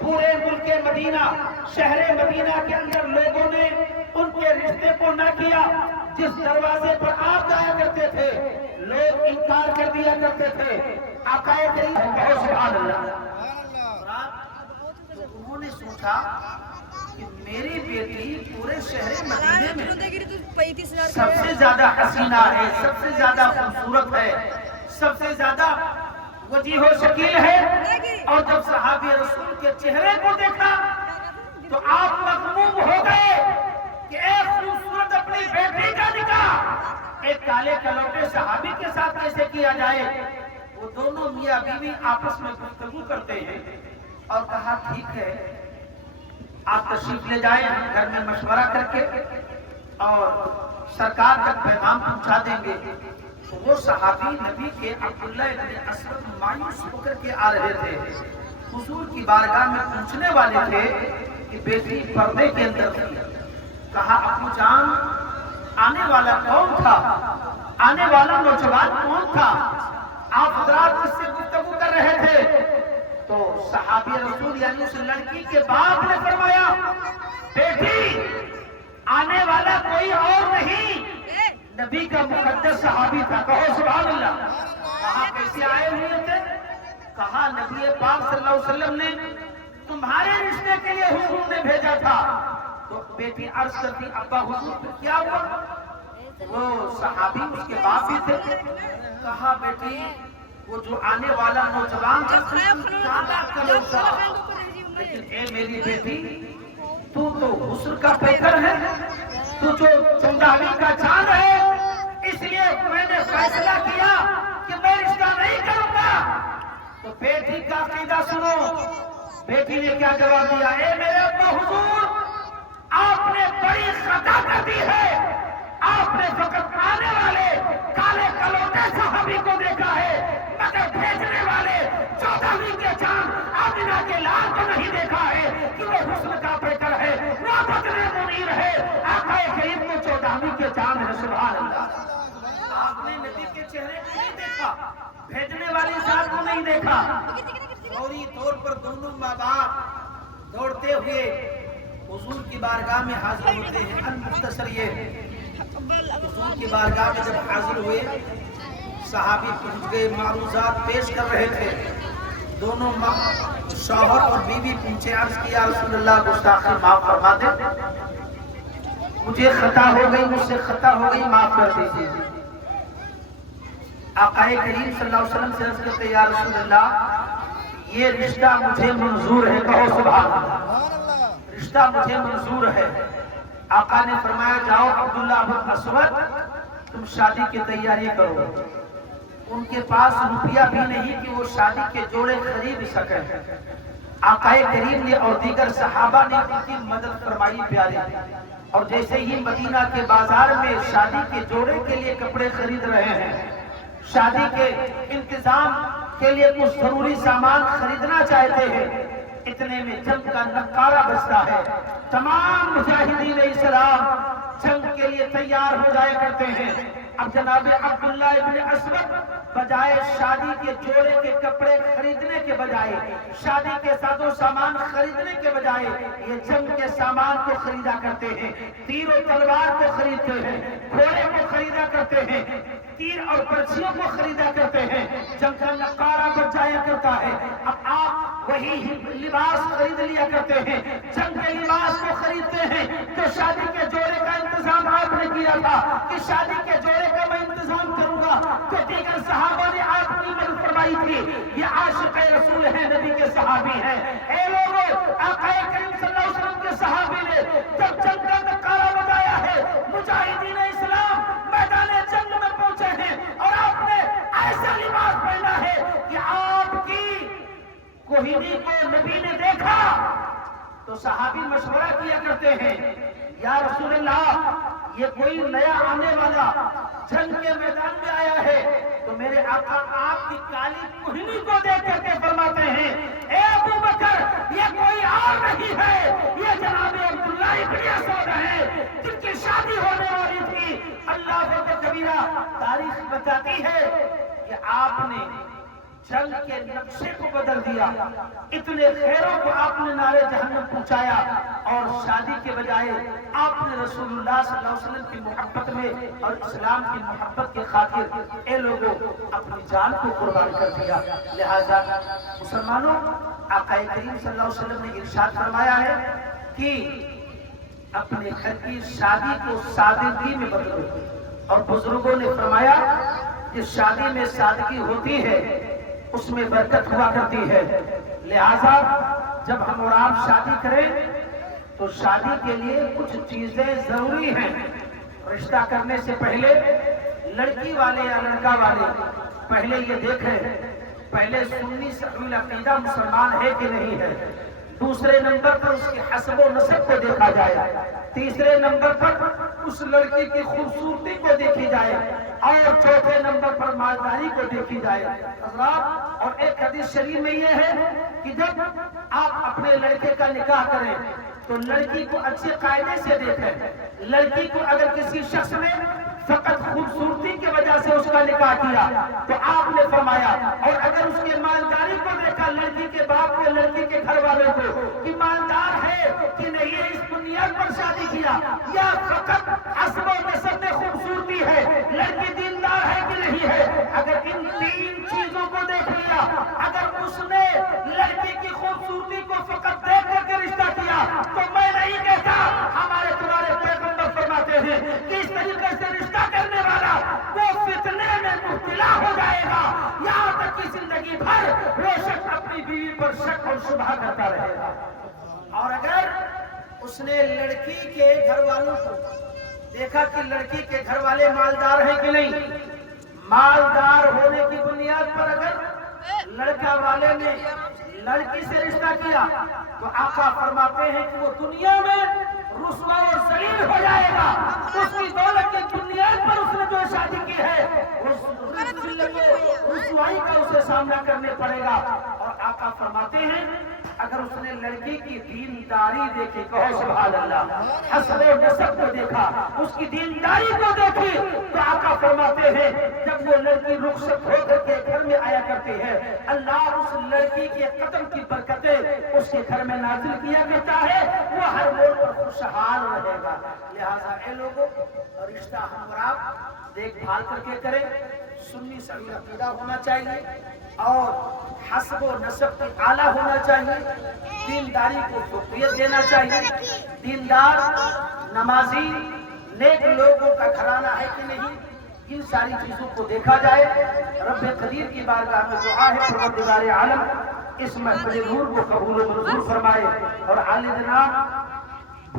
پورے ملک مدینہ، شہر مدینہ کے اندر لوگوں نے ان کے رشتے کو نہ کیا۔ جس دروازے پر آپ جایا کرتے تھے لوگ انکار کر دیا کرتے تھے۔ آقا کریم سبحان اللہ، تو انہوں نے سوچا کہ میری بیٹی پورے شہر مدینے میں سب سے زیادہ حسینہ ہے، سب سے زیادہ خوبصورت ہے، سب سے زیادہ وجیہ و شکیل ہے۔ اور جب صحابی رسول کے چہرے کو دیکھا تو آپ مغموم ہو گئے کہ ایک خوبصورت اپنی بیٹی کا نکاح ایک کالے کلوٹے صحابی کے ساتھ کیسے کیا جائے۔ وہ دونوں میاں بیوی آپس میں گفتگو کرتے ہیں اور کہا ٹھیک ہے آپ تشریف لے جائیں، ہم گھر میں مشورہ کر کے اور سرکار تک پیغام پہنچا دیں گے۔ تو وہ صحابی نبی کے عبداللہ ابن اسود مایوس ہو کر کے آ رہے تھے، حضور کی بارگاہ میں پوچھنے والے تھے کہ بیٹی پردے کے اندر تھی۔ کہا ابو جان آنے والا کون تھا، آنے والا نوجوان کون تھا، آپ حضرات کس سے گفتگو کر رہے تھے؟ تو صحابی رسول یعنی اس لڑکی کے باپ نے فرمایا بیٹی آنے والا کوئی اور نہیں نبی کا مقدس صحابی تھا۔ کہو سبحان اللہ۔ کہا کیسے آئے ہوئے تھے؟ کہا نبی پاک صلی اللہ علیہ وسلم نے تمہارے رشتے کے لیے حضور نے بھیجا تھا۔ تو بیٹی عرض کرتی ابا حضور پھر کیا ہوا؟ وہ صحابی اس کے باپ بھی تھے۔ کہا بیٹی وہ جو آنے والا نوجوان تھا کالا کلوٹا، لیکن اے میری بیٹی تو حسن کا پیکر ہے، تو جو چنداوی کا چاند ہے، اس لیے میں نے فیصلہ کیا کہ میں رشتہ نہیں کروں گا۔ تو بیٹی کا عقیدہ سنو، بیٹی نے کیا جواب دیا؟ اے میرے ابا حضور آپ نے بڑی خطا کر دی ہے، آپ نے فقط آنے والے کالے کلوٹے صحابی کو دیکھا ہے مگر بھیجنے والے 14ویں کے چاند آمنہ کے لال کو نہیں دیکھا ہے کہ وہ حسن کا پیکر ہے، وہ بدر منیر ہے، آقا کریم کو 14ویں کے چاند ہے۔ سبحان اللہ۔ آپ نے نبی کے چہرے کو نہیں دیکھا، بھیجنے والی ذات کو نہیں دیکھا۔ فوری طور پر دونوں ماں باپ دوڑتے ہوئے حضور کی بارگاہ میں حاضر ہوتے ہیں۔ المختصر یہ حضور کی بارگاہ میں جب حاضر ہوئے صحابی پہنچ گئے، معروضات پیش کر رہے تھے۔ دونوں شوہر اور بیوی پوچھے، عرض کیا رسول اللہ گستاخی معاف فرما دیں، مجھے خطا ہو گئی، مجھ سے خطا ہو گئی، معاف کر دیجیے۔ آقا کریم صلی اللہ علیہ وسلم سے عرض کرتے یا رسول اللہ یہ رشتہ مجھے منظور ہے۔ کہو سبحان اللہ، رشتہ مجھے منظور ہے۔ آقا نے فرمایا جاؤ عبداللہ بن اسود تم شادی کی تیاری کرو۔ ان کے پاس روپیہ بھی نہیں کہ وہ شادی کے جوڑے خرید سکیں۔ آقا کریم نے اور دیگر صحابہ نے ان کی مدد فرمائی پیارے، اور جیسے ہی مدینہ کے بازار میں شادی کے جوڑے کے لیے کپڑے خرید رہے ہیں، شادی کے انتظام کے لیے کچھ ضروری سامان خریدنا چاہتے ہیں، اتنے میں جنگ کا نقارہ بجتا ہے۔ تمام مجاہدین اسلام جنگ کے لیے تیار ہو جایا کرتے ہیں۔ اب جناب عبداللہ ابن اسود بجائے شادی کے جوڑے کے کپڑے خریدنے کے بجائے، شادی کے ساز و سامان خریدنے کے بجائے یہ جنگ کے سامان کو خریدا کرتے ہیں، تیر و تلوار کو خریدتے ہیں، گھوڑے کو خریدا کرتے ہیں، تیر اور برچھیوں کو خریدا کرتے ہیں، جنگ کا نقارہ بچ جایا کرتا ہے۔ اب آپ وہی لباس خرید لیا کرتے ہیں، جنگ کے لباس کو خریدتے ہیں۔ تو شادی کے جوڑے کا انتظام آپ نے کیا تھا کہ شادی کے جوڑے کا میں انتظام کروں گا، تو دیگر صحابہ نے آپ کی مدد فرمائی تھی۔ یہ عاشق رسول ہیں، نبی کے صحابی ہیں۔ اے لوگوں، آقا کریم صلی اللہ علیہ وسلم کے صحابی نے جب جنگ کا نقارہ بجایا ہے، مجاہدین اسلام میدان جنگ میں پہنچے ہیں، اور آپ نے ایسا لباس پہنا ہے کہ آپ کی کوہنی کو نبی نے دیکھا تو صحابی مشورہ کیا کرتے ہیں یا رسول اللہ یہ کوئی نیا آنے والا جنگ کے میدان میں آیا ہے، تو میرے آقا آپ کی کالی کوہنی کو دیکھ کر کے فرماتے ہیں اے ابو بکر یہ کوئی اور نہیں ہے، یہ جناب عبداللہ ابن اسود ہے جن کی شادی ہونے والی تھی۔ اللہ اکبر کبیرہ۔ تاریخ بتاتی ہے کہ آپ نے جنگ کے نقشے کو بدل دیا، اتنے خیروں کو آپ آپ نے نعرے جہنم پہنچایا اور شادی کے بجائے آپ نے رسول اللہ صلی اللہ علیہ وسلم کی محبت میں اور اسلام کی محبت کے خاطر اے لوگوں اپنی جان کو قربان کر دیا۔ لہذا مسلمانوں، آقا کریم صلی اللہ علیہ وسلم نے ارشاد فرمایا ہے کہ اپنے گھر کی شادی کو سادگی میں بدلو، اور بزرگوں نے فرمایا کہ شادی میں سادگی ہوتی ہے اس میں برکت ہوا کرتی ہے۔ لہذا جب ہم اور آپ شادی کریں تو شادی کے لیے کچھ چیزیں ضروری ہیں۔ رشتہ کرنے سے پہلے لڑکی والے یا لڑکا والے پہلے یہ دیکھیں پہلے سنی صحیح العقیدہ مسلمان ہے کہ نہیں ہے، دوسرے نمبر پر اس کے حسب و نسب کو دیکھا جائے، تیسرے نمبر پر اس لڑکی کی خوبصورتی کو دیکھی جائے، اور چوتھے نمبر پر مالداری کو دیکھی جائے۔ حضرات، اور ایک حدیث شریف میں یہ ہے کہ جب آپ اپنے لڑکے کا نکاح کریں تو لڑکی کو اچھے قاعدے سے دیکھیں۔ لڑکی کو اگر کسی شخص نے فقط خوبصورتی کی وجہ سے اس کا نکاح کیا تو آپ نے فرمایا، اور اگر اس کے مالداری کو دیکھا، لڑکی کے باپ کو، لڑکی کے گھر والوں کو، کہ مالدار ہے کہ نہیں ہے، اس بنیاد پر شادی کیا، یا فقط حسب و نسب میں خوبصورتی ہے، لڑکی دیندار ہے کہ نہیں ہے، اگر ان تین چیزوں کو دیکھ لیا، اگر اس نے لڑکی کی خوبصورتی کو فقط دیکھ کر کے رشتہ کیا تو میں نہیں کہتا، ہمارے تمہارے پیغمبر فرماتے ہیں کہ اس طریقے سے رشتہ کرنے والا وہ فتنے میں مبتلا ہو جائے گا، یہاں تک کہ زندگی بھر وہ شخص اپنی بیوی پر شک اور شبہ کرتا رہے گا۔ اور اگر اس نے لڑکی کے گھر والوں کو دیکھا کہ لڑکی کے گھر والے مالدار ہیں کہ نہیں، مالدار ہونے کی بنیاد پر اگر لڑکا والے نے لڑکی سے رشتہ کیا تو آقا فرماتے ہیں کہ وہ دنیا میں رسوا اور ذلیل ہو جائے گا، اس کی دولت کی بنیاد پر اس نے جو شادی کی ہے رسوائی کا اسے سامنا کرنے پڑے گا۔ اور آقا فرماتے ہیں اگر اس نے لڑکی کی دینداری دیکھی، کہو سبحان اللہ، حسب و نسب کو دیکھا، اس کی دینداری کو دیکھی، تو آقا فرماتے ہیں جب وہ لڑکی رخصت ہو کر کے گھر میں آیا کرتی ہے، اللہ اس لڑکی کے قدم کی برکتیں اس کے گھر میں نازل کیا کرتا ہے، وہ ہر موڑ پر خوشحال رہے گا۔ لہذا اے لوگوں، رشتہ ہم اور آپ دیکھ بھال کر کے کریں، سنی صحیح عقیدہ ہونا چاہیے، اور حسب و نسب کی اعلیٰ ہونا چاہیے، دینداری کو فوقیت دینا چاہیے، دیندار نمازی نیک لوگوں کا گھرانہ ہے کہ نہیں، ان ساری چیزوں کو دیکھا جائے۔ رب قدیر کی بارگاہ میں دعا ہے پروردگار عالم اس محفل نور کو قبول و منظور فرمائے، اور عالی جناب